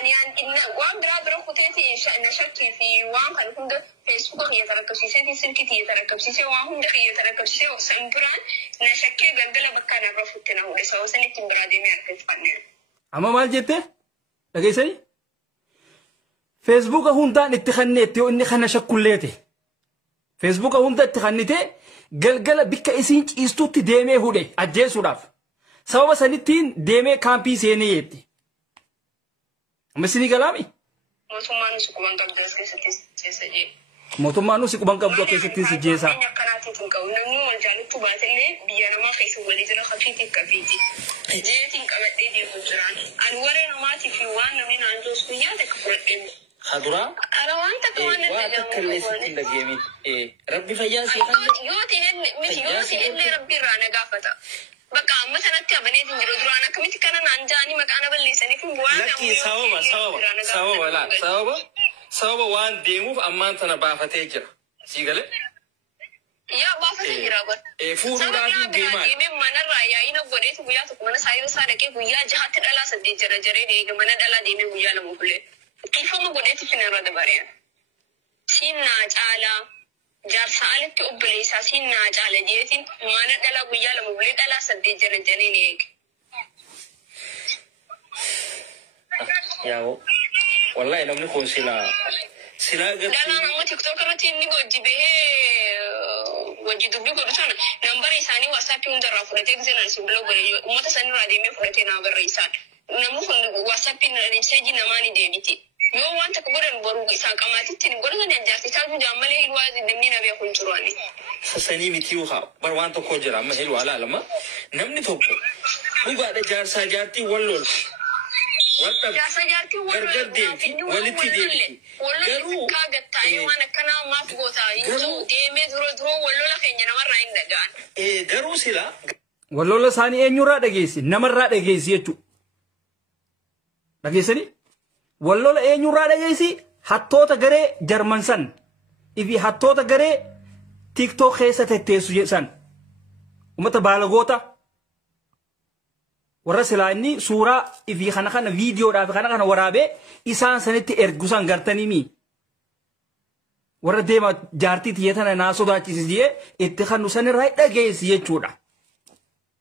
أنا إن وان برا خطيتي شأن شكي في وان كان كنت فيسبوك يتركب سيسي سلكتي يتركب سيسي وان هم دقي يتركب سيسي وسنبران نشكي قلبلا بكنا برا فتنا هو لسه وسني تبرادي ما يركز فنان أما ما جته لقي سري فيسبوك هون تان اتخنيت يو إني خنا شكليته فيسبوك هون تان اتخنيته قلقلا بك إسينج إستوت ديمه هودي أجيس وداف سبب سنتين ديمه كامبي سينيتي مسني كلامي موتومانو سكوبان قبضة سيسجي موتومانو سكوبان قبضة سيسجي سا كناتي تنقو نمو الجانب تبات اللي بيانا ما خيس وليزنا خفيتي كفيتي جيتين كمت دي مجران الورين وماتي في وان من عنده سكوياتك فرقين خضراء أروانت كمان واتك اللي ستين دقيمي ربي فياسي يوتي اللي ربي رانا قافتا بقى مثلا تبني تنجرو درانا كميت كان نانجاني مكانا بليسني في بوان لكي سوابا وان ديموف أمان تنا بافتي جرا سيغلي يا بافتي جرا بر فورو راسي ديمان ديمي مانا رايا إنا بوريت بويا تكمنا سايو ساركي بويا جهات دالا سدي جرا جري ديگا مانا دالا ديمي بويا لمبولي كيف ما بوريت في نرد باريا سينا جالا جار سالك أبلي ساسينا جالا جيتين مانا دالا بويا لمبولي دالا سدي جرا جري ديگ ياو والله نمني خون سلا قرتي دالا نمو تيك توك رتي نيغو جيبه وجي دوبلي كورسانا نمبر إساني واتساب يوندر رافورتي إكزيلان سبلو بري ومتا ساني رادي مي فرتي نمبر إسان نمو واتساب نسيجي نماني ديبيتي يو وان تكبرن برو إسان كماتي تين غورغا نجاسي تالو جامالي الوازي دمي نبي أكون جرواني سساني متيوها بروان تو كوجرا ما هلو على لما نمني توكو وبعد جار ساجاتي ولول جاسا جارتي ولتي ديبي ولو كاغتا يوانا كنا ما فغوتا ينتو ديمي درو ولو لا خينيا مرة عندغان غرو سلا ولو لا ساني انيورا دغيسي نمرا دغيسي يچو دغيسني ولو لا انيورا دغيسي حتوتا غري جرمن سن إذا حتوتا غري تيك توك خيسة تتيسو سن ومتا بالغوتا ورسلا إني صورة في خنا فيديو رافي خنا ورابي إنسان سنتي إرجوسان قرتني مي ورا ديما جارتي تيتنا ناسو دا تيجي اتخانو سن راي دا جيس يچودا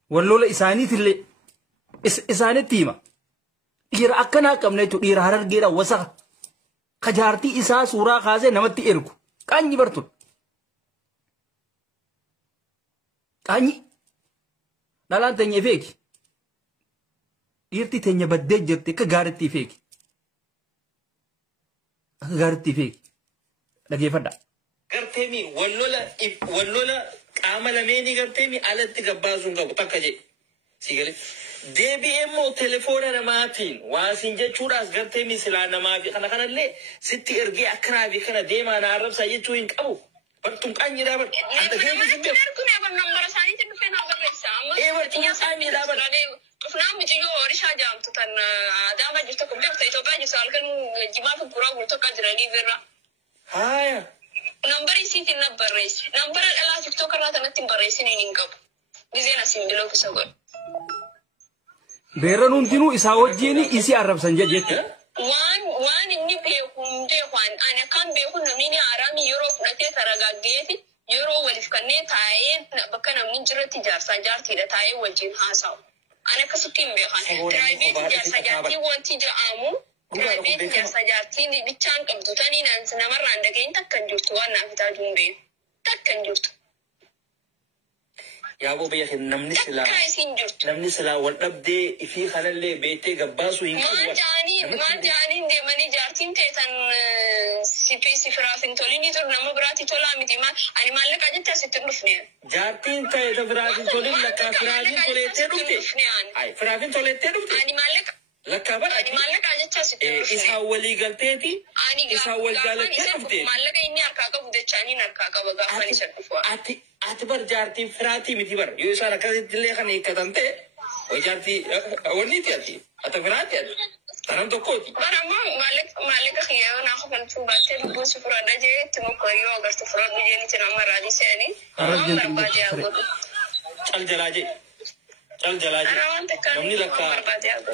ولولا إساني تلي إساني تيما إيرا أكنا كم نيتو إيرا هرر جيرا وسخ خجارتي إسا صورة خازة نمتي إرجو كاني برتون كاني نالان تنيه فيك إيرتي تنيا بدي جرتي كغارتي فيك لقي فدا غرتيمي ولولا عمل ميني غرتيمي على تجبازون قبو تكجي سيغلي دي بي امو تليفون انا ماتين واسنجه چوراس غرتيمي سلانا ما في خنا لي ستي ارجي اكرا بي خنا ديما انا عرب ساي چوين قبو برتم قاني دابر انت هيك جنبي كنا بنمبر ثاني تنفنا برسام برتم قاني دابر فنام بيجي أوريشا جام تطن دام جت كم بيت تيجي سال كان جماعة في برا قلت كاجراني برا هايا نمبر يسيت النمبر رئيس نمبر الله تيك توك رات نتيم برئيس نينكب جزينا سيمبلو كسبور بيرانون تينو إساوجيني إسي عرب سنجد وان إني بيكون ده أنا كان بيكون نميني عرامي يوروب نتي تراجعتي يورو ولفكني تاين بكنا من جرة تجار سجار تيدا تاين وجين هاساو أنا كسبتين بيخان ترايبين تجار سجارتي وانتي جامو ترايبين تجار سجارتي بيتشان كبدوتاني نانس نمر عندك إنت كنجرت وانا في تاجون بين تكنجرت يا أبو بيا نمني سلا والأبدي في خلال اللي بيتي جباسو ما جاني دي ماني جارتين تيتان سيبي سفرافين توليني تور نما براتي تولا ميتي ما أنا مالك أجت تستنفني جارتين تيتا فرافين تولين لك فرافين توليتي روتي أي فرافين توليتي روتي أنا مالك لك أبدا أنا مالك أجت تستنفني إسحاولي قلتي إسحاول قالت كيفتي مالك إني أركاكا بدشاني نركاكا بقى شرفوا أتبر جارتي فراتي متبر يوسارا كذي تلي خني كتنتي وجارتي أولني تياتي أتفراتي ترى تقولي أنا مالك خيار أنا أخذ التوبات اللي بوس فرادة جي تمكريو أقدر تفراد بيجي نتنا مرة دي ساني ما مرة بعدي أقول الجلاجي Cal jalaaji. Namni lakka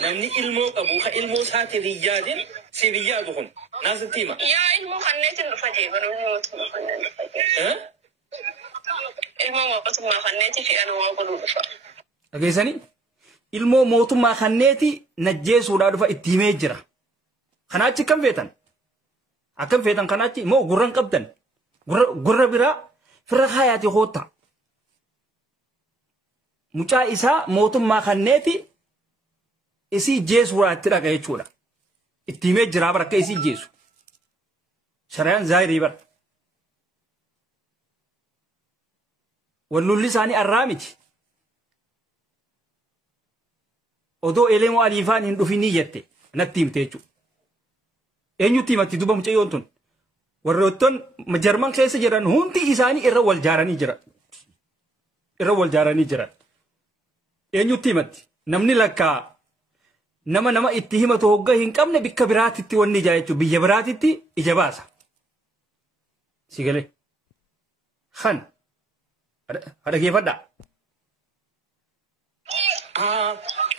namni ilmoo qabu ka ilmoo isaati biyyaadin si biyyaadu kun naasatti hima. Yaa ilmoo kanneetiin dhufa jeeban mootummaa kanneen dhufa jeeban. Ilmoo mootummaa kanneetii fi anuma godhuu dhufa. Dhageessanii ilmoo mootummaa kanneeti najjeesuudhaa dhufa itti himee jira. Kanaachi akkam feetan? Akkam feetan kanaachi moo gurra hin qabdan? Gurra biraa firra kaayaati hoota. Mucaa isaa mootummaa kanneeti isii jeesuudhaa itti dhaqa jechuudha. Itti himee jira bara akka isii jeesu. Shari'aan zaahirii bara. Wallulli isaanii arraa miti. Odoo elemoo aliifaan hin dhufinii jette natti himte jechuudha. Eenyutti himatti duba mucayyoon tun? Warroottan Jarman keessa jiran hundi isaanii irra wal jaaranii jira. Irra wal jaaranii jiran. Eenyutti himatti? Namni lakkaa nama itti himatu hogga hin qabne bikka biraatitti wanni ijaa jechuudha. Biyya biraatitti ija baasa. Sigalee. Kan. Dhageeffadhaa.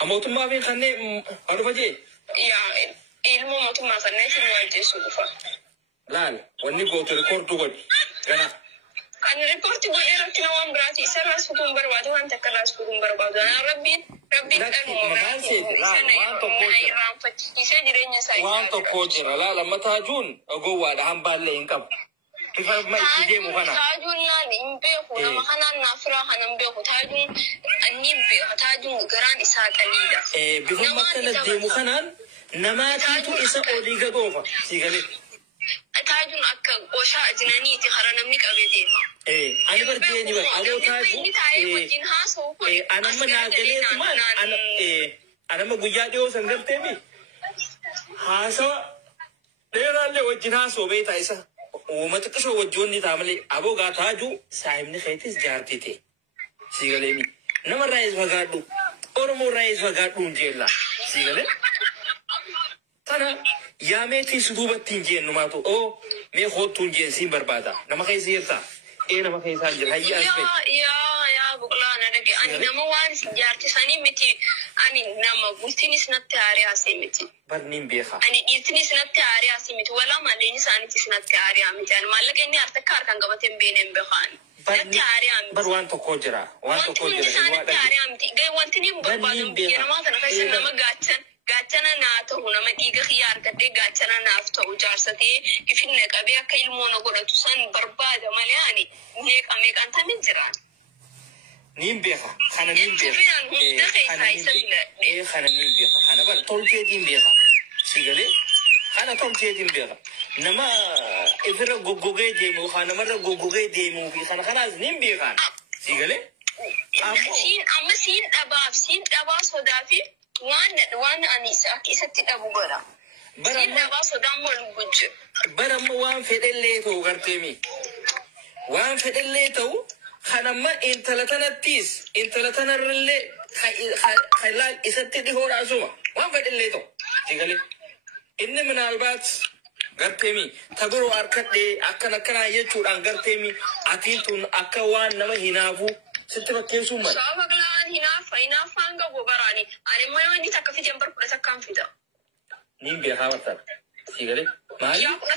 Mootummaa fi kanneen dhufa jee? Ilmoo mootummaa kanneen si wajjeessu dhufa. Laal wanni gootu rikoordu godhi. Gana. Kan rikoordi godhee rakkina waan biraati isa irraas futuun barbaadu waan takka irraas futuun barbaadu. Rabbiin irraanfachiisee jireenya isaa. Waan tokko jira laala mataajuun gowwaadha hambaallee hin qabu. Ifa itti deemu kana. Taajuun naan hin beeku nama kanaan naaf firaa kana hin beeku taajuun ni beeka taajuun garaan isaa qaliidha. Bifa makkana deemu kanaan namaatiitu isa olii gadoofa siigalee. Taajuun akka goshaa ajinaniiti hara namni qabee deema. Ani bardeeni bar aloo taaju. Anamma naagaleetu maal anamma guyyaa dhiyoo san galteemi. Haasawa dheeraallee wajjin haasoo beetaa isa. Uummata qisoo wajjoonni taamalee aboo gaa taaju saayimni keetis jaartite. Siigaleemi. Nama raayis fagaadhu. Oromoo raayis fagaadhuun jeella. Siigalee. Tana yaameetis duubattiin jeennumaatu mee hoottuun jeen siin barbaada. Nama keessa jirta. Nama keessaa jira. Hayya as beek. Yaa buqulaana dhage. Ani nama waan isin jaartisanii miti. Ani nama bultiinis natti haariyaasee miti. Barniin beeka. Ani dhiirtinis natti haariyaasee miti. Walaa malleen isaaniitis natti haariyaa miti. Ani maallaqa inni harka harkaan qabatee hin beekne hin beekaan. Natti haariyaa miti. Bar waan tokko jira. Waan tokko jira. Wanti isaanitti haariyaa miti. Wanti inni barbaadan biyya namaa kana keessa nama gaachana naa ta'u nama dhiiga kiyyaa argadhee gaachana naaf ta'u jaarsatee ifinne qabee akka ilmoo na godhatu san barbaada malee ani meeqaan tamin jiraan. Niin beeka. Kana niin beeka. Kana niin beeka. Kana bar tolcheetiin beeka. Sigalee. Kana tolcheetiin beeka. Nama ifirra goggogee deemu namarra goggogee deemuu fi kanaas niin beekaan. Sigalee. Amma siin dhabaa sodaa fi waan ani isatti dhabu godha. Siin dhabaa sodaan wal gujje. Baramma waan fedhellee ta'u garteemi. Waan fedhellee ta'u kanamma intala tanarrallee halaan isatti dhihoodha asuma. Waan fedhellee ta'u. Sigalee. Inni minaalbaat garteemi tabiroo harkadhee akkanaa jechuudhaan garteemi atiin tun akka waan nama hinaafuu sitti fakkeessuu mala. Sababa galaan hinaafaan qabu baraani. Ani immoo yoo inni takka fideen barbaada takkaan fida. Niin beekaa bartaadha. Sigalee. Maali? Yaa kuna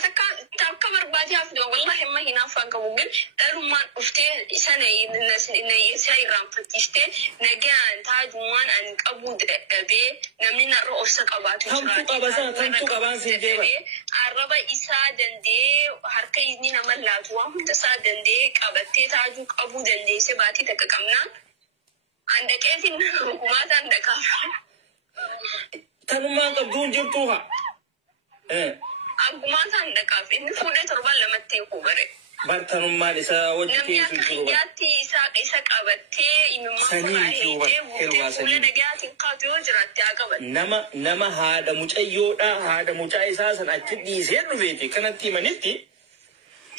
takka barbaadee hafidu wallahi immoo hinaafaan qabu gin dhalummaan dhuftee isa irraanfachiistee nagaan taajummaan ani qabuu dadhabee namni narra obsa qabaatu jiraate. Tamtu qabaan siin deeba. Arraba isaa dandee harka inni nama laatu waan hunda isaa dandee qabattee taajuu qabuu dandeessee baatii takka qabnaan andaqeetiin hukumaataan dhaqaafa. Tanummaan qabduun jirtuuha. Agumaataan dhaqaaf inni fuudhee torban lamatti eeguu bare. Bartanummaan isaa wajji teessu jiru. Namni akka isa qabattee imimmaa heetee buutee fuula nagaatiin kaatu yoo jiraatte haa qabatte. Nama haadha mucayyoodha. Haadha mucaa isaa san achi dhiisee dhufeeti. Kanatti himanitti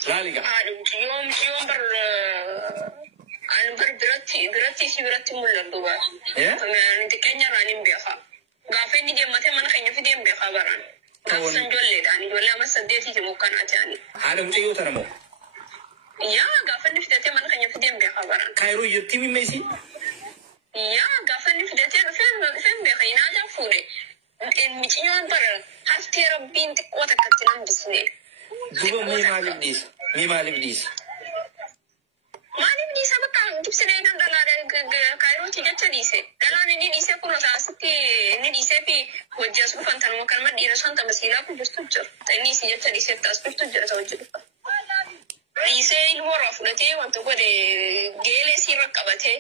laaliga. Haadha mucayyoon bar biratti si biratti mul'atu bara. Xiqqeenyarraan hin beekaa. Gaafa inni deemmatee mana keenya fidee hin beekaa baraan. Gaafa san ijoolleedhaan ijoollee amma 8 mukkanaa ta'anii. Haadha mucayyoo tana moo? Yaa gaafa inni fidatee mana keenya fidee hin beekaa baraan. Kaayiroo jirti mimmeesi? yaa gaafani fidatee dhufeen beekaa jaafuudhe. Miciyyoon bara haftee rabbiin xiqqoo takkatti nan bisne. Duba maaliif dhiisa? Maaliif dhiisa? Maaliif dhiisa bakka dibsilee kan dhalaa kaayirooti jecha dhiise. Dhalaan inni dhiise kun asitti inni dhiisee fi hojii as dhufan tanuma kan madhiira shanta masiilaa kun jirtu jiru. Inni isii jecha dhiiseef taas dhuftu jira isa hojii dhufa. Dhiisee ilmoo irraa fudhatee wanta godhe geelee siirra qabatee.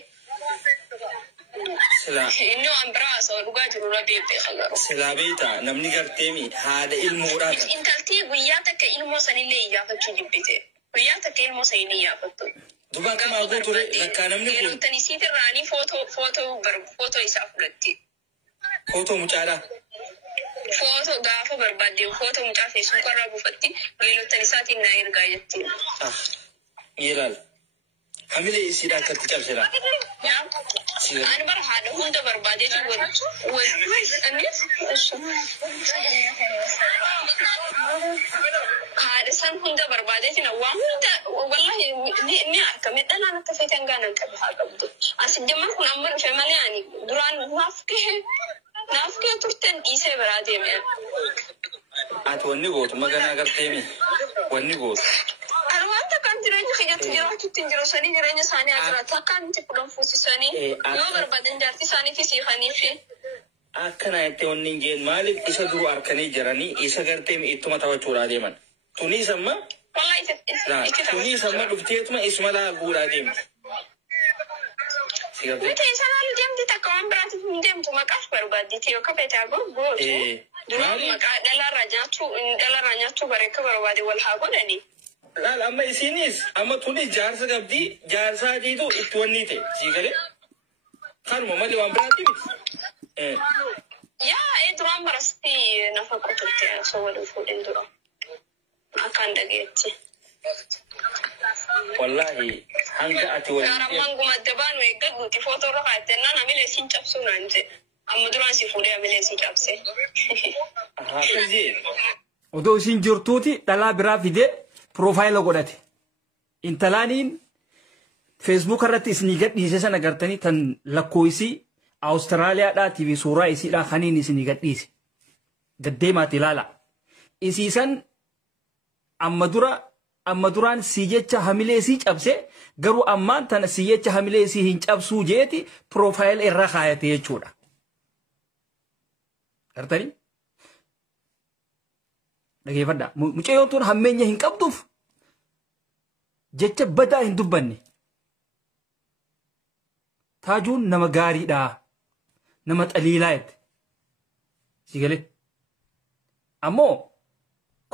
Inni waan biraa asoo dhugaa jiru na beekte agarru. Silaa beektaa namni garteemi haadha ilmoodhaa ta'a. Intaltii guyyaa takka ilmoo sanillee iyyaafachuu jibbite. Guyyaa takka ilmoo sanillee iyyaafatu. Duba akkuma agoo ture lakkaa namni kun. Geelottan isiitirraanii footoo isaa fudhatti. Footoo mucaadhaa. Footoo gaafa barbaadde footoo mucaa feesbuuk irraa buufatti geelottan isaatiin naa ergaa jettiin. Yeelaal. Hamilee isiidhaa akkatti cabsira. Ani bara haadha hunda barbaadeetu haadha san hunda barbaadeetiin waan hunda wallahi ni argame dhalaan akka feetan gaanan qabe haa qabdu. Asi jamman kun amma dhufe malee ani duraan naaf kee turten dhiisee biraa deeme. Ati wanni gootu maganaa garteemi wanni gootu. Wanta kan jireenya kenyatti jiraachuutti jiru sanii jireenya isaanii ajiraatu akkaan itti kudhan fuusisanii yoo barbaadan jaartii isaaniitti siifanii fi. Akkana itti wanni hin jeen maaliif isa duru harkanii jiranii isa garteemi ittuma taphachuudhaa deeman. Tunis amma. Tunis amma dhufteetuma isuma laaguudhaa deemti. Miti isa laalu deemti takka waan biraatiif hin deemtu maqaaf barbaadditi yoo kabeetaa gootu. Duraan maqaa dhalarraa nyaachuu bareeka barbaade wal haa godhanii. Laal amma isinis amma tunis jaarsa qabdi jaarsaa jiitu itti wanni ta'e siigale kanuma malee waan biraati miti. Yaa duraan barasti nafa qotutti osoo waliin fuudhin dura akkaan dhageetti. Wallahi hanga ati waliin. Gaaramaan gumadda baanu eeggadhuuti footoo irra kaa'attennaan hamilee siin cabsuu naan jedhe amma duraan si fuudhee hamilee si cabse. Odoo isin jirtuuti dhalaa biraa fidee. Profaayila godhate intalaaniin feesbuuk irratti isinii gadhiise sana gartanii tan lakkoofsii Awustiraaliyaadhaa TV suuraa isiidhaa kaniin isinii gadhiise gaddeemaati ilaala isiisan amma duraan si jecha hamilee sii cabse garuu ammaan tana si jecha hamilee sii hin cabsuu jeeti profaayila irra kaayate jechuudha gartanii. Dhageeffadhaa mucayyoon tun hammeenya hin qabduuf jecha badaa hin dubbanne taajuun nama gaariidhaa nama xaliilaa jette sigalee ammoo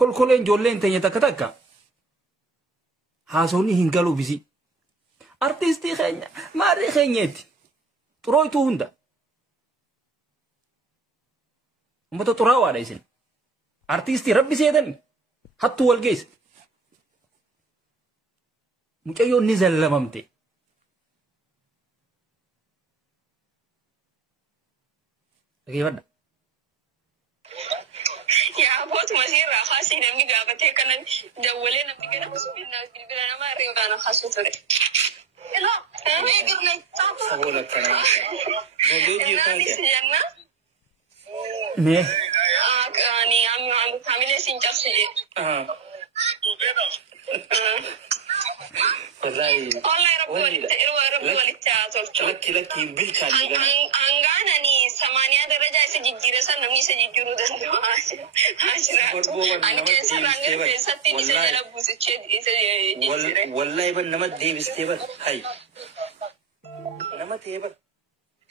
kolkoleen ijoolleen teenya takka haasawni hin galuufisi artistii keenya maarii keenyeetti xurooytuu hunda ummata xuraawaadha isin. Artisti Rabbi seedan hattu wal geesse. Mucayyoon ni zallamamte. Dhageeffadha. Yaa bootuma sirraa haasii namni gaafatee kanan dawwalee namni gana bilbila namaa irra yookaan haasuu ture. Sabola akkanaa. Nee. Hamilee siin cabsu jedhu. Wallahi rabbi walitti haa tolchu. Lakki bilchaanii gana. Hangaan ani 80 darajaa isa jijjiire san namni isa jijjiiruu danda'u haa jiraatu. Ani keessa raangara keessatti isa jala buusichee isa jijjiire. Wallahi ban nama deebistee bar hay. Nama ta'ee bar.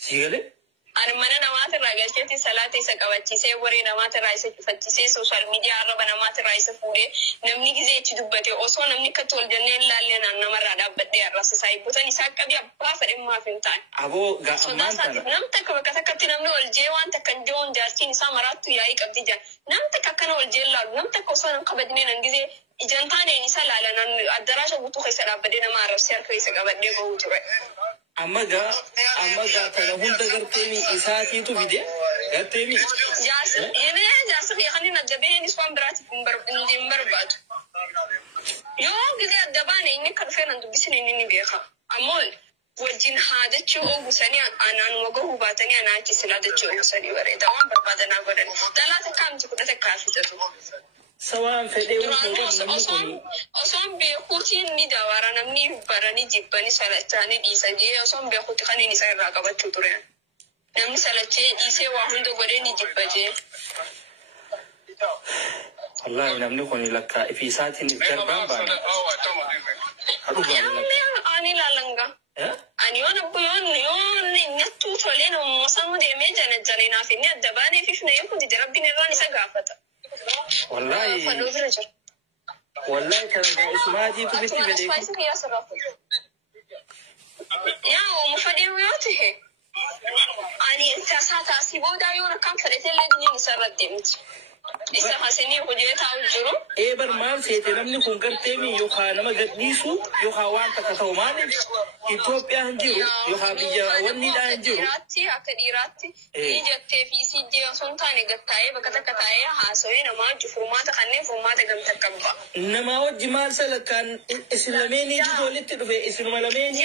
Siigalee. Ani mana namaatirraa galcheetti salaata isa qabachiisee waree namaatirraa isa cufachiisee sooshaal miidiyaa arraba namaatirraa isa fuudhee namni gizee itti dubbate osoo namni akka tol jennee ilaallee namarraa dhaabbadhee arrasa isaa eeggutan isaa qabii abbaa fedhemmaaf hin taane. Aboo gaafamaan sana. Nam takka bakka takkatti namni ol jee waan takka hin jeewoon jaartiin isaa maraattu yaa'ii qabdi jira. Nam takka akkana ol jee laalu nam takka osoo nam kabajnee nan gizee ijaan taaneen isa laalan addaraasha guutuu keessa dhaabbadhee nama arrabsee harka keessa qabadhee bahuu ture. Amma gaa kana hunda garteemi isaatiitu fide garteemi. Jaarsa kan inni adda baheenis waan biraatiif hin barbaadu. Yoo gizee adda baane inni akka dhufee nan dubbisin inni ni beeka. Ammoo wajjin haadachuu oogusanii anaanuma gahuu baatanii anaa achi silaadachuu oogusanii bareeda waan barbaadanaa godhan dalaata kaamti kudhata kaafitatu. Sawaan fedhee namni osoon beekuutiin ni daawara namni baranii jibbanii salachaanii dhiisan jee osoon beekuuti kan inni isa irraa qabachuu ture. Namni salachee dhiisee waa hunda godhee ni jibba jee. Wallahi namni kun lakkaa ifi isaatiin darbaan baane. Ani laalanga. Ani yoon nyattuu tolee nama sanuu deemee jana naaf inni adda baanee fi fina yoo kunti rabbiin irraan isa gaafata. Wallahi kana isumaatii tubitti fedhee. Yaa oomu fedhee yoo ta'e. Ani taasisi booda yoo rakkaan fedhatee illee isa irra deemti. Isa haasanii hojii taa'u jiru. Eebar maal seete namni kun gartee mi yookaan nama gadhiisu yookaan waan takka ta'u maaliif Itoophiyaan jiru yookaan biyya wanniidhaan hin jiru. Akka dhiiraatti ni jettee fi siijjee osoo hin taane gattaa'ee bakka takka taa'ee haasawee namaa wajji furmaata kanneen furmaata gamta qabba. Namaa wajji maal salakkaan isin lameenii walitti dhufe isinuma lameenii.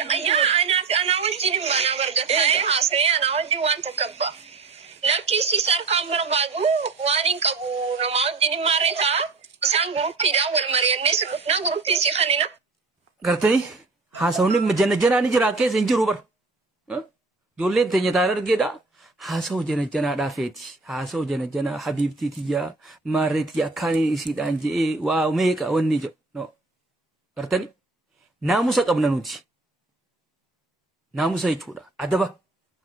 Anaa wajjin hin baanaa bargattaa'ee haasawee anaa wajji waan takka qabba. Lakkisi sarkaan barbaadu waan hin qabu namaa wajjin hin maarree ta'a. Isaan guruppiidhaan wal mari'annee sirrufnaa guruppii si kanina. Gartanii haasawni jana ni jira keessa hin jiru bar. Ijoolleen teenya taa'an argeedha. Haasawu jana feeti. Haasawu jana habiibtii tiyyaa maarree tiyyaa akkaanii isiidhaan je'ee waa meeqa wanni jedhu. No. Gartanii naamusa qabna nuti. Naamusa jechuudha. Adaba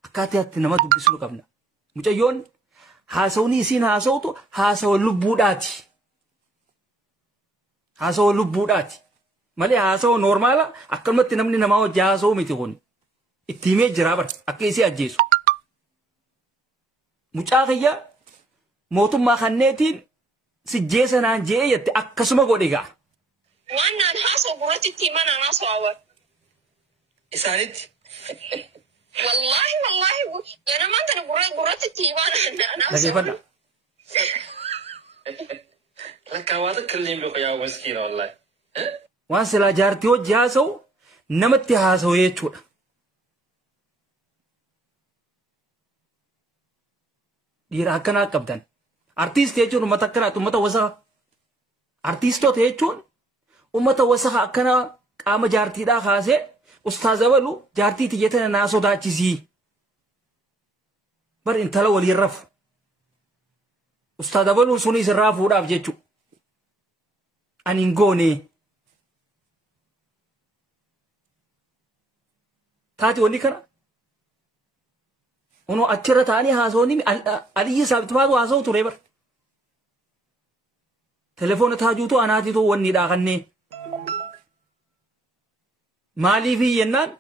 akkaataatti nama dubbisuu qabna. Mucayyoon haasawni isiin haasawtu haasawa lubbuudhaati. Haasawa lubbuudhaati. Malee haasawa normaala akkanumatti namni namaa wajji haasawu miti kun. Itti himee jira bara akka isii ajjeesu. Mucaa kiyya mootummaa kanneetiin sijjeessa naan je'ee jette akkasuma godhe ga'a. Waan naan haasawu gurratti itti himan anaa so'aawwan. Isaanitti. Wallahi ganamaan tana gurratti itti himan anaa Dhageeffadha. Lakkaa waa takka illee beeku yaa maskiina wallahi. Waan silaa jaartii wajji haasawu namatti haasawu jechuudha. Dhiira akkanaa qabdan. Artiistii jechuun uummata akkanaati uummata wasaqa. Artiistoota jechuun uummata wasaqa akkanaa qaama jaartiidhaa kaasee ustaaza balu jaartii tiyyatana naa sodaachisii. Bar intala waliin rafu. Ustaaza baluun sunis irraa fuudhaaf jechuudha. Ani hin goone. Taati wanni kana. Ono achirra taa'anii haasawni aliyyi saabitumaatu haasawu ture bar. Telefoona taajuutu anaatitu wanni dhaaqannee. Maaliifi jennaan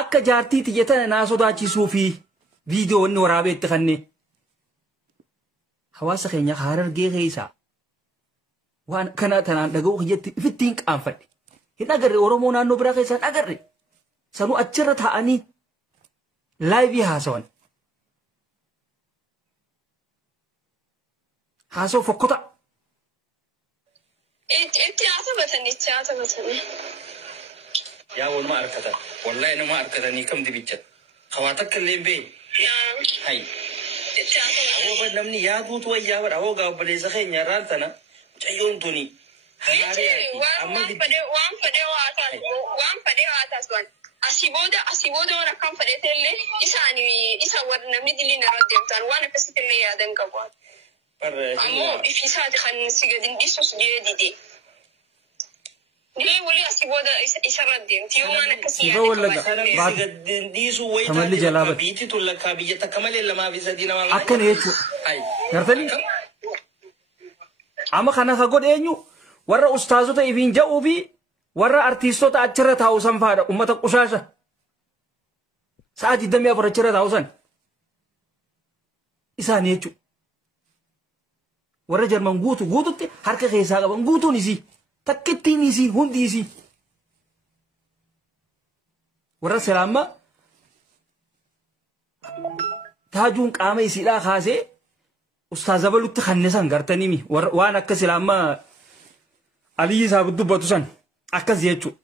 akka jaartii tiyyatana naa sodaachisuu fi viidiyoo wanni waraabee itti kannee. Hawaasa keenya Harargee keessaa waan kana tanaan dhaga'uu kiyyatti ifittiin qaanfadhe. Hin agarre Oromoo naannoo biraa keessaa hin agarre. Sanuu achirra taa'anii laayivii haasawan. Haasawu fokkota. Itti haasawatanii. Yaa walumaa harkatan. Wallahi nama harkatanii kam dibicha. Hawaa takka illee bee. Hayi. Hawaa namni yaaduutu wayyaa bara hawaa gaabaleessa keenya irraan tana. Mucayyoon tuni. Waan fedhee waa taasisan. Asii booda waan akkam fedhate illee isa warra namni diliin irra deemtan waan akkasitti illee yaadan qabu. Ammoo ifisaati kan si gadi dhiisus jee dide. Ni walii asii booda isa irra deemti yoo waan akkasii yaada dhiisuu wayita biitti tullakkaa biyya takka malee lamaa fi sadii namaa akkana jechuudha. Gartanii amma kana ka godhe eenyu warra ustaazota ifiin ja'uu fi warra artiistota achirra taa'u san faadha ummata qushaasha. Sa'a 24 achirra taa'u san isaanii jechuudha. Warra Jarman guututti harka keessaa qaban guutuun isii takkittiin isii hundi isii. Warra Salaammaa taajuun qaama isiidhaa kaasee ustaaza balutti kannisan gartanii waan akka Salaammaa Aliyyi isaa dubbatu san akkas jechuudha.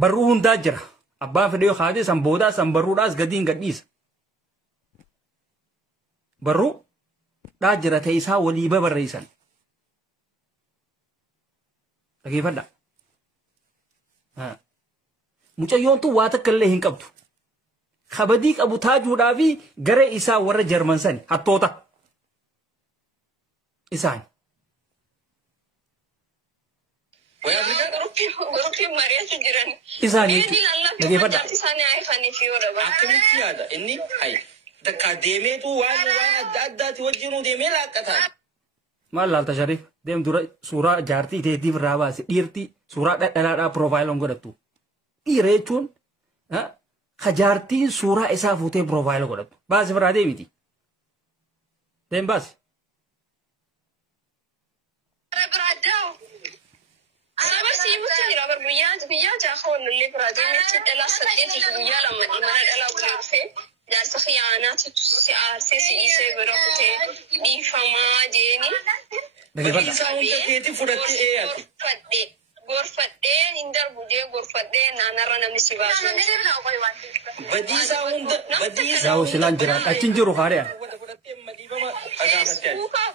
Barruu hundaa jira. abbaan fedhe yoo haate san boodaa san barruudhaas gadiin gadhiisa barruu dhaa jira ta'e isaa walii babarreessan dhageeffadha mucayyoon tun waa takka illee hin qabdu kabadii qabu taajuudhaa fi garee isaa warra jarman sani hattoota isaan Grupi mariatu jiran. isaanii dhageeffadha akkamitti yaada inni hay takka deemeetu waan adda addaati wajjinuu deemee laaqqataa. maal laalta Shariif deem dura suuraa jaartii teetiif irraa baase dhiirtii suuraa dhadhalaadhaa proofaayiloon godhattu dhiira jechuun ka jaartiin suuraa isaa fuutee profaayiloo godhattu baase biraa deemiti deem baase. guyyaa jaaxoon illee biraadiyootti dhalaa saddeeti guyyaa lama mana dhalaa gurgurfee jaarsa khiyaanaatu si aarsee si dhiisee bira kutee dhiifamaa jeeni. Badiisaa hunda keetii fudhattee eeyyatu. Gorfadhee hin darbu jee gorfadhee naannarra namni si baasu. Badiisaa hunda Yaa'u silaan jiraan achiin jiru haadha.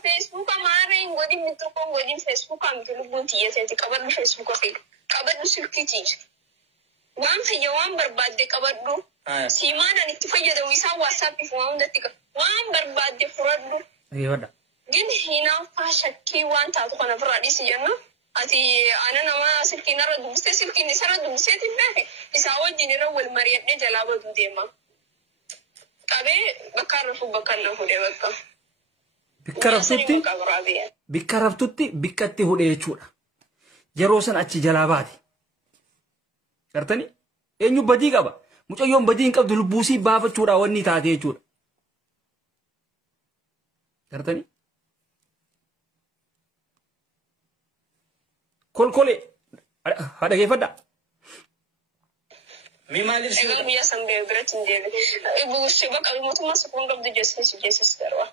Feesbuuka maarreen godin mittukoon godin feesbuukaa miti lubbuun xiyyateeti qabadhu feesbuuka fi qabadhu silkiitiiji. Waan fayya waan barbaadde qabadhu. Siimaadhaan itti fayyadamu isaan waasaappiif waan hundatti waan barbaadde furadhu. Gin hinaaffaa shakkii waan taatu kana biraa dhiisi jenna. Ati ana nama silkiin irra dubbistee silkiin isarra dubbisteetiin beeke isaa wajjin irra wal mari'adhee jalaa baduu deema. Qabee bakka rafu bakka hudhee bakka. Bikka raftutti bikkatti hudhee jechuudha. Yeroo san achi jalaa baate. Gartani eenyu badii qaba. Mucayyoon badii hin qabdu lubbuusii baafachuudha wanni taate jechuudha. Gartani kolkole haadha geeffadha. Mi maaliif si Egaa biyya san biyya biratti hin deebiin. Buusee bakka mootummaa sukuun qabdu jeessis darba.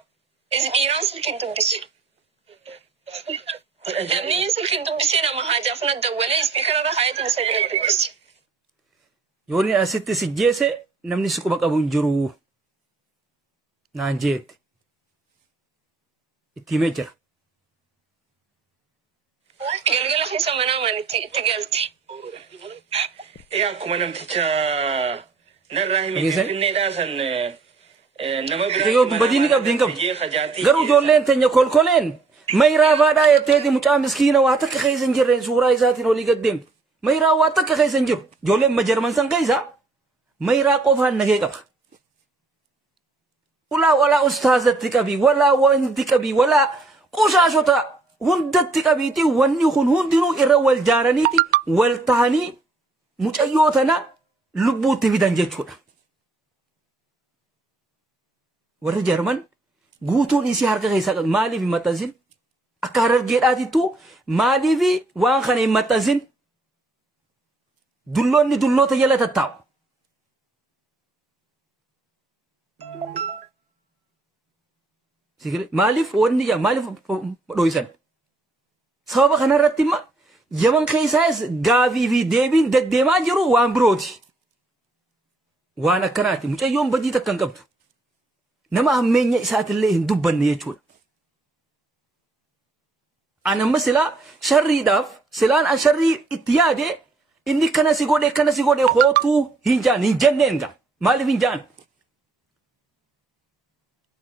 Dhiiraan silkiin dubbise. Namni silkiin dubbisee nama haajaaf na dawwalee ispiikararra haayatiin isa bira dubbise. Yoonni asitti si jeese namni si quba qabu hin jiru naan jeette. Itti himee jira. Galgala keessa manaa maan itti galte. akkuma namticha narraa himee finfinneedhaa san nama biraa yoo badii ni qabdi hin qabdu. Garuu ijoolleen teenya kolkoleen mayraa faadhaa jetteeti mucaa miskiina waa takka keessa hin jirreen suuraa isaatiin olii gaddeemti. Mayraa waa takka keessa hin jiru. Ijoolleen majarman san keessa mayraa qofaan nagee qaba. Walaa ustaazatti qabi, walaa wanti qabi, walaa qusaashota hundatti qabiiti wanni kun hundinuu irra wal jaaraniiti wal tahanii mucayyoo tana lubbuutti fidan jechuudha. Warri Jarman guutuun isii harka keessaa qabu maaliif hin maxxansin? Akka Harargeedhaatittu maaliif waan kana hin maxxansin? Dulloonni dulloota jala tattaa'u. Maaliif wanni yaa maaliif dho'isan? Sababa kanarratti imma Yaman keessaas gaafii fi deebiin deddeemaa jiru waan birooti. Waan akkanaati. Mucayyoon badii takka hin qabdu. Nama hammeenya isaatillee hin dubbanne jechuudha. Ani amma silaa sharriidhaaf silaan an sharrii itti yaade inni kana si godhe hootuu hin jaan hin jenneen gaa. Maaliif hin jaan?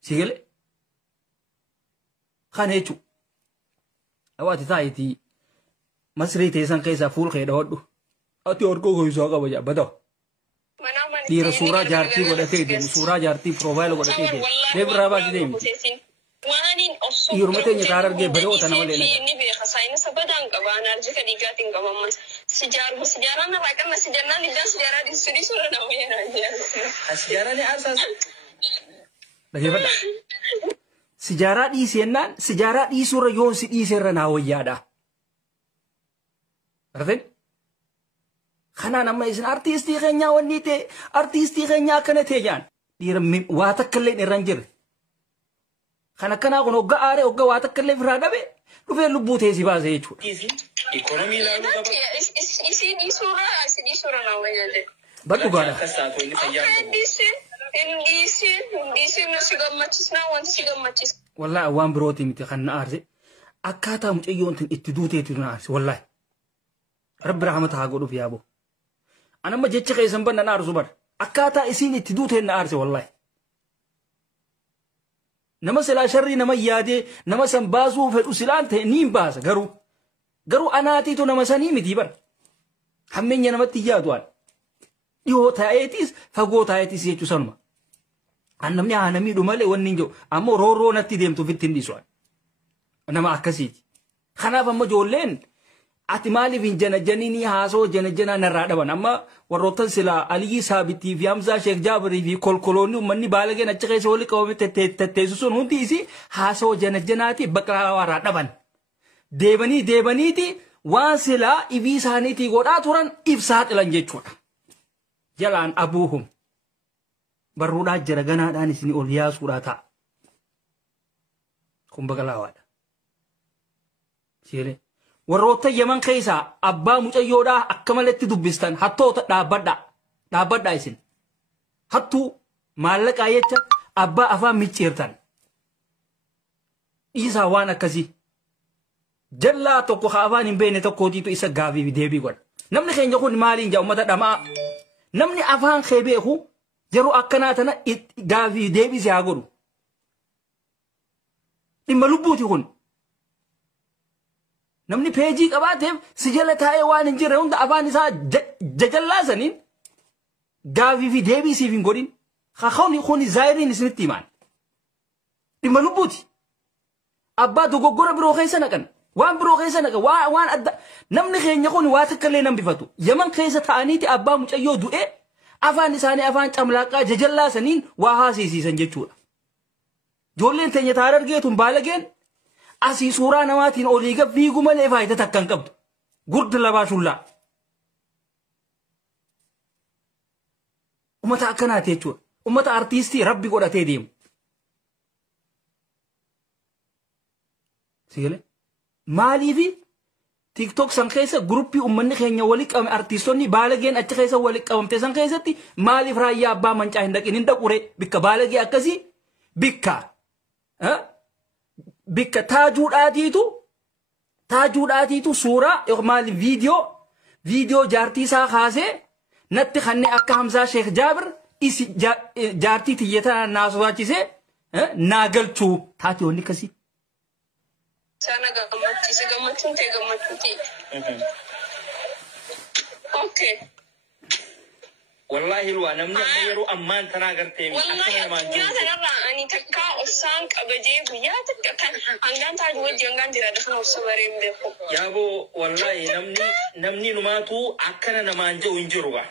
Si galee? Kana jechuudha. Hawaati taayitii masrii teessan keessaa fuul kee dhawadhu. Ati harkoo keessaa qaba jaabbata. Dhiira suuraa jaartii godhatee deemu suuraa jaartii piroofaayila godhatee deemu. Deebiraa baasii deemu. Dhiiruma teenya kaara argee bareedoota nama leena. Inni beeka saayinsa badaan qaba anarjii kan dhiigaatiin qabamas. Sijaaraan irraa qanna sijaaraan iddaan sijaaraa dhiisuu suuraa nama yeenaa. Sijaaraan aarsaas. Dhageeffadha. Sijaaraa dhiisennaan sijaaraa dhiisuurra yoon si dhiiserra naa wayyaadha. Arfin? Kanaan amma isin artiistii keenyaa wanni ta'e artiistii keenyaa akkana ta'e jaan dhiira waa takka illee irra hin jirre. Kan akkanaa kun hogga aaree hogga waa takka illee firaa dhabe dhufee lubbuu ta'e si baase jechuudha. Ikonomii ilaaluu qaba. Isin dhiisuurra naa wayyaa jedhe. Badhu gaadha. Akkasaatu inni fayyaa qabu. Indisiin na si gammachiisnaa wanti si gammachiisa. Wallahi waan birooti miti kan na aarse. Akkaataa mucayyoon tun itti duuteetu na aarse wallahi. Rabbi rahmata haa godhuuf yaabo. Anamma jecha keessan banna na aarsu bar. Akkaataa isiin itti duuteen na aarse wallahi. Nama silaa sharrii nama yaadee nama san baasuu fedhu silaan ta'e niin baasa garuu anaatiitu nama sanii miti bar. Hammeenya namatti yaadu waan. Dhihoo taa'eetis fagoo taa'eetis jechuu sanuma. Namni aanamiidhu malee wanni hin jiru ammoo roorroo natti deemtuuf ittiin dhiisu nama akkasiiti. Kanaaf amma ijoolleen ati maaliif hin janajjanii haasoo janajjanaa narraa dhaban amma warroottan silaa Aliyyi Saabitii fi Hamzaa Sheek Jaabirii fi kolkoloonni uummanni baalageen achi keessa walitti qabame tetteessu sun hundi isii haasoo janajjanaati baqaawaa dhaban. Deebaniiti waan silaa ibii isaaniitii godhaa turan ibsaa xilan jechuudha. Jalaan abuuhum. Barruudhaa jira ganaadhaan isin ol yaasuudhaa ta'a. Kun baqalaawaadha. Siiree. Warroota Yaman keessaa abbaa mucayyoodhaa akka malatti dubbistan hattoota dhaabbadhaa isin. Hattuu maallaqaa jecha abbaa afaan micciirtan. Dhiisaa waan akkasii. Jallaa tokko afaan hin beekne tokkootiitu isa gaafii deebii godha. Namni keenya kun maaliin jaa uummata dhamaa. Namni afaan kee beeku yeroo akkanaa tana gaafii deebisee haa godhu. Dhimma lubbuuti kun. Namni peejii qabaateef si jala taa'ee waan hin jirre hunda afaan isaa jajallaasaniin gaafii fi deebisiif hin godhin. Kakawni kun zaayiriin isinitti himaan. Dhimma lubbuuti. Abbaa dogoggora biroo keessa naqan. Waan biroo keessa naqan. Waan adda. Namni keenya kun waa takkallee nan bifatu. Yaman keessa ta'aniiti abbaa mucayyoo du'ee afaan isaanii afaan camlaaqaa jajallaasaniin waa haasisiisan jechuudha. Ijoolleen teenya taara argeetuun baalageen asii suuraa namaatiin olii gab fiigu malee faayidaa takka hin qabdu. Gurda labaa shullaa. Ummata akkanaati jechuudha. Ummata artiistii rabbi godhatee deemu. Sigalee. Maaliifi TikTok san keessa guruppii ummanni keenya walitti qabame artiistonni baalageen achi keessa walitti qabamte san keessatti maaliif raayyaa abbaa mancaa hin dhaqin hin dhaqure bikka baalagee akkasii bikka taajuudhaatiitu suuraa maali viidiyoo jaartii isaa kaasee natti kannee akka Hamzaa Sheek Jaabir isi jaartii tiyyataa naa sodaachisee naa galchuu taati wanni akkasii. Sana gammachuun ta'e gammachuuti. Okay. Wallahi luwa namni amma yeroo ammaan tanaa gartee mi wallahi addunyaa kanarraa ani takkaa obsaan qabajee guyyaa takka kan hangaan taaju wajji hangaan jira dafna obsa bareem beeku. Yaaboo wallahi namni numaatu akkana namaan jiru hin jiru ba.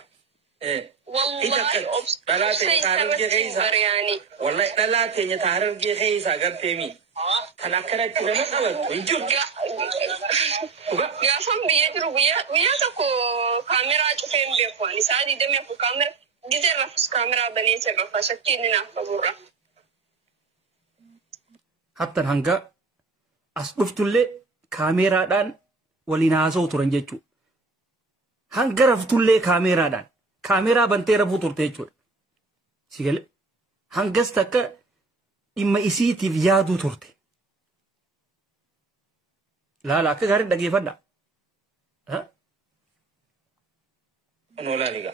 Wallahi dhalaa teenya taarargee keessa wallahi dhalaa teenya taarargee keessa gartee mi. Kan akkanatti nama qabatu hin jiru. Gaafan biyya jiru guyyaa tokko kaameraa cufee hin beeku ani sa'a 24 kaamera gizee rafus kaameraa banee sirrafa shakkii inni naaf qaburra. Hattan hanga as dhuftullee kaameraadhaan waliin haasa'u turan jechuudha. Hanga raftullee kaameraadhaan kaameraa bantee rafuu turte jechuudha. Sigalee hangas takka dhimma isiitiif yaaduu turte. Laala akka gaarii dhageeffadha. Noolaaniga.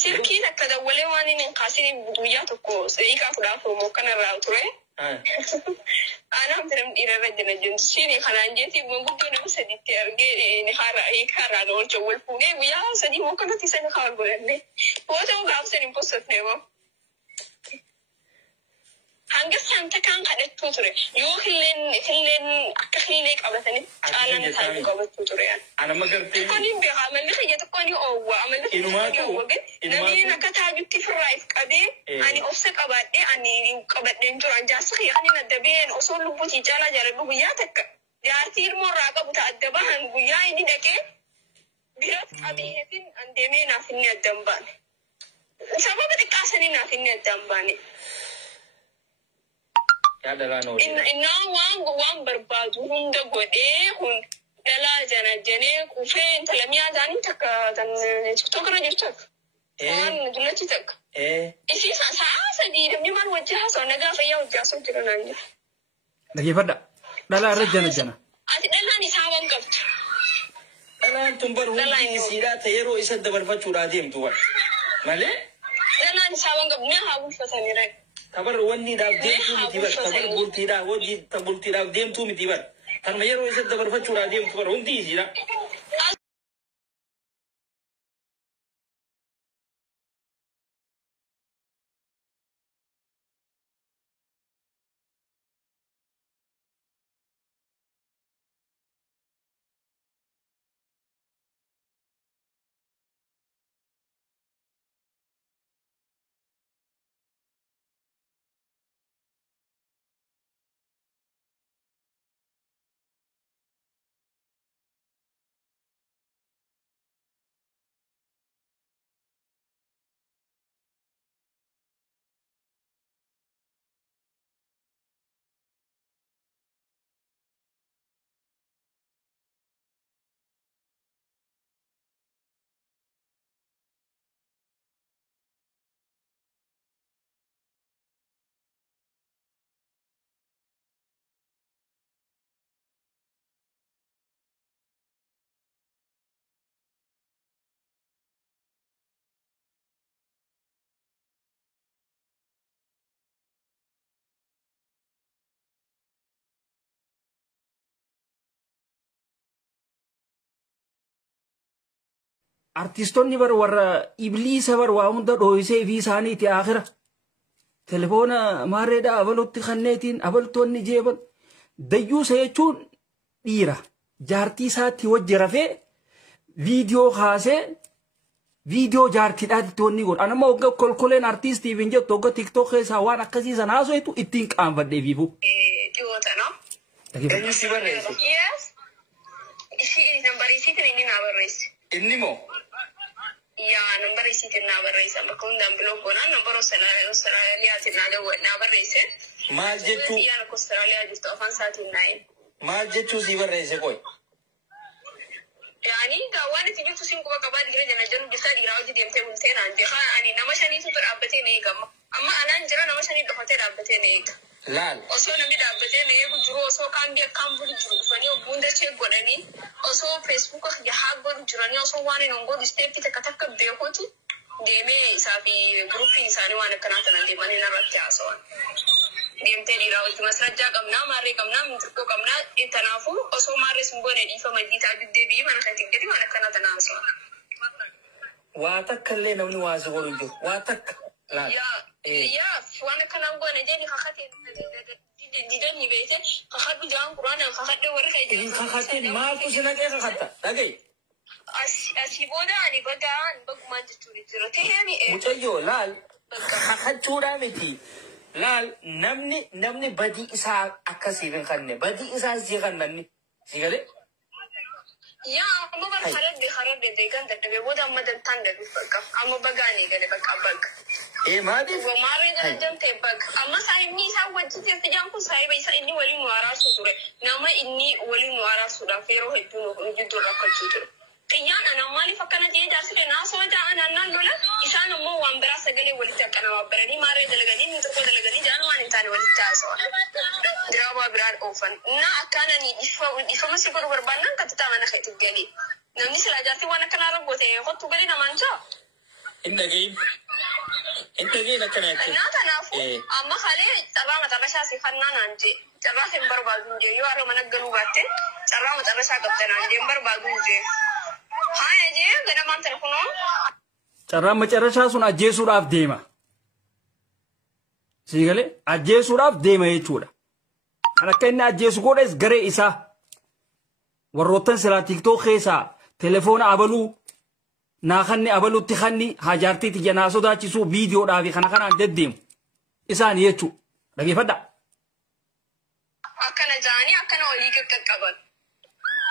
Silkiin akka dawwalee waan inni hin kaasin guyyaa tokko daqiiqaa 10 kanarraa ture. Anaan firam dhiirarra jira jentu siini kanaan jeetii guddoo nama sadiitti argee haaraa na oolcha wal fuudhee guyyaa sadii moo kanatti isa kaawal godhanne. Yoo ta'u gaafsan hin postatne moo. Hanga santa kan kadhattuu ture yoo hilleen akka hillee qabatanii caalaan taa'u qabattuu ture yan. Anama gartee. Tokkoon beekaa amalli kiyya tokkoon oowwa amalli kiyya oowwa namni akka taajutti firraayif qabee ani obsa qabaadhee ani qabadheen ture jaarsa kiyya kan hin adda been osoo lubbuutii caalaa jaaladhu guyyaa takka jaartii ilmoo irraa qabu ta'a adda bahan guyyaa inni dhaqee biratti qabeetiin an deemee naaf inni adda hin baane. Sababa xiqqaasanii naaf inni adda hin baane. Innaan waan barbaadu hunda godhee hun dalaa jana janee kufee intalamiyaa isaanii takka TikTok irra jirtu. Waan dullatti takka. Isi saasa diidamni man wajjaa soo nagaa fayyaa wajjaa soo jira naan jira. Dhaggeeffadha. Dhalaa irra jana jana. Ati dhalaan isaa waan qabdu. Dhalaan tun bar hundi isiidhaa ta'e yeroo isa dabarfachuudhaa deemtu bar. Malee? Dhalaan isaa waan qabdu mee haa bulfatanii rek. Tabar wanni dhaaf deemtuu miti bar. Tabar bultiidhaa hojii bultiidhaaf deemtuu miti bar. Kanuma yeroo isa dabarfachuudhaa deemtu bar hundi isiidhaa. Artistoonni bar warra ibliisa bar waa hunda dhoohisee fi isaaniiti akhira. Telefoona maareedhaa abalutti kanneetiin abaltoonni jeeban dayyuusa jechuun dhiira jaartii isaatti wajji rafee viidiyoo kaasee viidiyoo jaartiidhaatti wanni godha. Anamma wagga kolkoleen artiistii fi jettu wagga tiktok keessaa waan akkasii sana haasoftu ittiin qaanfadhee fiifu. Dhiyoota no? Eenyu si barreesse? Yes. Ishii nambariisiitiin inni naa barreesse. Inni moo? Yaa nambariisiitiin naa barreesse. Bakka hundaan biloo goonaan nambara Austraaliyaatiin naa barreesse. Maal jechuu? Yaa akka Austraaliyaa jirtu afaan isaatiin naa'e. Maal jechuu si barreesse qoy? Yani waan itti jirtu siin quba qabaa jira jala jiru bisa dhiiraa hojii deemtee bultee naan jee ani nama shaniitu dhaabbatee na eegama. Amma anaan jira nama shanii dhokatee dhaabbatee na eega. Laal. Osoo namni dhaabbatee na eegu jiru osoo kaambii akkaan bulu jiru dhufanii obbuun dachee godhanii osoo feesbuuka jahaa godhu jiranii osoo waan hin godhu isteeppii takka beekuuti deemee isaa fi gurupiin isaanii waan akkanaa tanan deemanii narratti haasa'an. Deemtee dhiiraa wajji masrajjaa qabnaa maarree qabnaa mintirkoo qabnaa tanaafuu osoo maarree sun goone dhiifama diitaa biddee biyyi mana kan tigdadi waan akkanaa tanaa haasa'an. Waa takka illee namni waa si godhu jiru. Waa takka. Laal. Yaa waan akkanaa goone jeeni kakatee didanii beete kakadhu jaan quraana kakadhee warri Hin kakatiin maaltu si naqee kakatta? Dhagaye. asii booda ani bagaan bagumaan jechuun jira ta'ee Mucayyoo laal. Kakachuudhaa miti. Laal namni badii isaa akkasii hin kanne badii isaa si kannanni si galee. yaa amma hararde deegan dadhabee booda amma dantaan dabi bakka amma bagaanii gale bakka bakka. Maaliif? Maarree dalagdamtee bakka amma saayinni isaa wajji teessi jaan kun saayiba isaa inni waliin nu araarsu ture nama inni waliin nu araarsuudhaaf yeroo hedduu nu jidduu rakkachuu ture. Xiyyaan ana maaliif akkana ta'ee jaarsite naasoo ta'an annaan lola isaan ammoo waan biraa sagalee walitti akkana waabbaranii maarree dalaganii inni tokko dalaganii jaan waan hin taane walitti haasa'an. Diraabaa biraan oofan. Na akkananii ifama si godhu barbaannan kattaa mana keetti galii. Namni silaa jaartii waan akkanaa raggoote kottu galii namaan jaa. Inni dhagayin akkana jechuudha. Naa kanaafuu amma kalee carraa maxarrashaa si fannaa naan jee. Carraa hin barbaadu jee yoo haroo mana galuu baatte carraa maxarrashaa qabda naan jee hin barbaadu jee. Haaya jee gadamaan ta'e kunoo. Carraan macarrashaa sun ajjeesuudhaaf deema. Si galee ajjeesuudhaaf deema jechuudha. Kan akka inni ajjeesu godhes garee isaa. Warroottan silaa tiktok keessaa telefoona abaluu naakanni abaluutti kanni hajaartiiti janaa sodaachisuu viidiyoodhaa fi kana kanaan deddeemu. Isaan jechuudha. Dhageeffadha. Akkana jaanii akkana walii qaqqaban.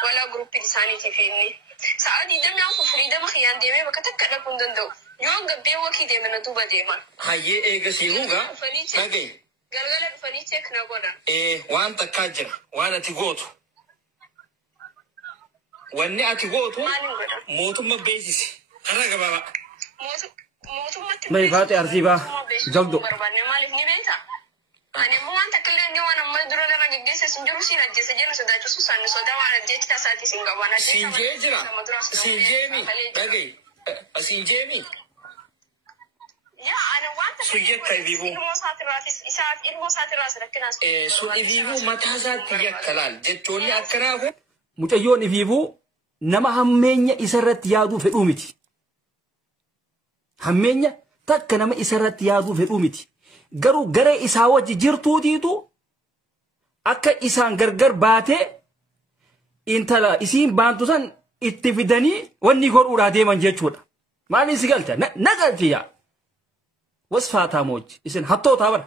Walaa guruppii isaaniitiif inni. Sa'aatii dammi afur firiidama kiyyaan deemee bakka takka dhaquu hin danda'u. Yoo gabbee wakii deeme na duuba deeman. Hayyee eegasii hungaa. Dhagaye. Galgala dhufanii cheek na godhan. Waan takkaa jira. Waan ati gootu. Wanni ati gootu Maaliin godhan? mootummaa beeksisi. Karra gabaabaa. ما يفاتي أرزيبا جلدو أنا مو أنت كلني وأنا ما أدري أنا راجع جيس سنجرو سينا جيس جينا سودا جوسو سان سودا وأنا جيت كاساتي سينغابانا سينجيجرا سينجيمي باقي سينجيمي يا أنا وأنت سويت تيفيفو الموسات الراس ركنا سو إفيفو ما تهزات يكلال جتوني أكراه mucayyoon ifiifuu nama hammeenya isarratti yaaduu fedhuu miti. Hammeenya takka nama isarratti yaaduu fedhuu miti. Garuu garee isaa wajji jirtuutiitu akka isaan gargar baatee intala isiin baantu san itti fidanii wanni godhuudhaa deeman jechuudha. Maaliin si galcha? Nagalchiyaa. Wasfaataa mooji isin hattootaa bara.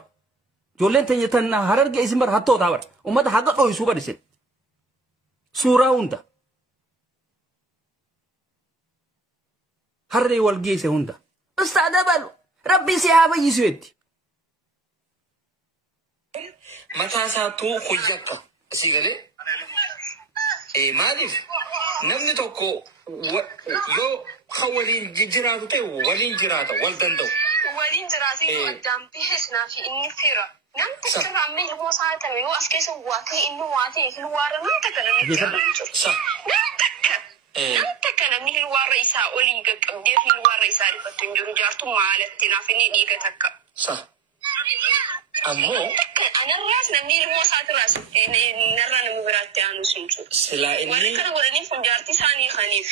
Ijoolleen teenya tan hararge isin bara hattootaa bara. Ummata haqa dho'isuu bara isin. Suuraa hunda. Harree wal geesse hunda. Ustaada balu. Rabbi si haa fayyisu jetti. mataa isaatu hoyyakka asii galee maaliif namni tokko yoo kan waliin jiraatu ta'e waliin jiraata wal danda'u. Waliin jiraatu yoo addaan biheesnaa fi inni fira. Namni tokko amma ilmoo isaa ta'e yoo as keessa waatee inni waatee hilwaara namni takka namni jiraatu. Namni takka namni hilwaara isaa olii gaqqabdee hilwaara isaa rifattu hin jiru jaartu maalatti naaf inni dhiiga takka. Ammoo anarraas namni ilmoo isaatirraas narraa nama biraatti aanu sun jiru. Warri kana godhaniif jaartii isaanii kaniif.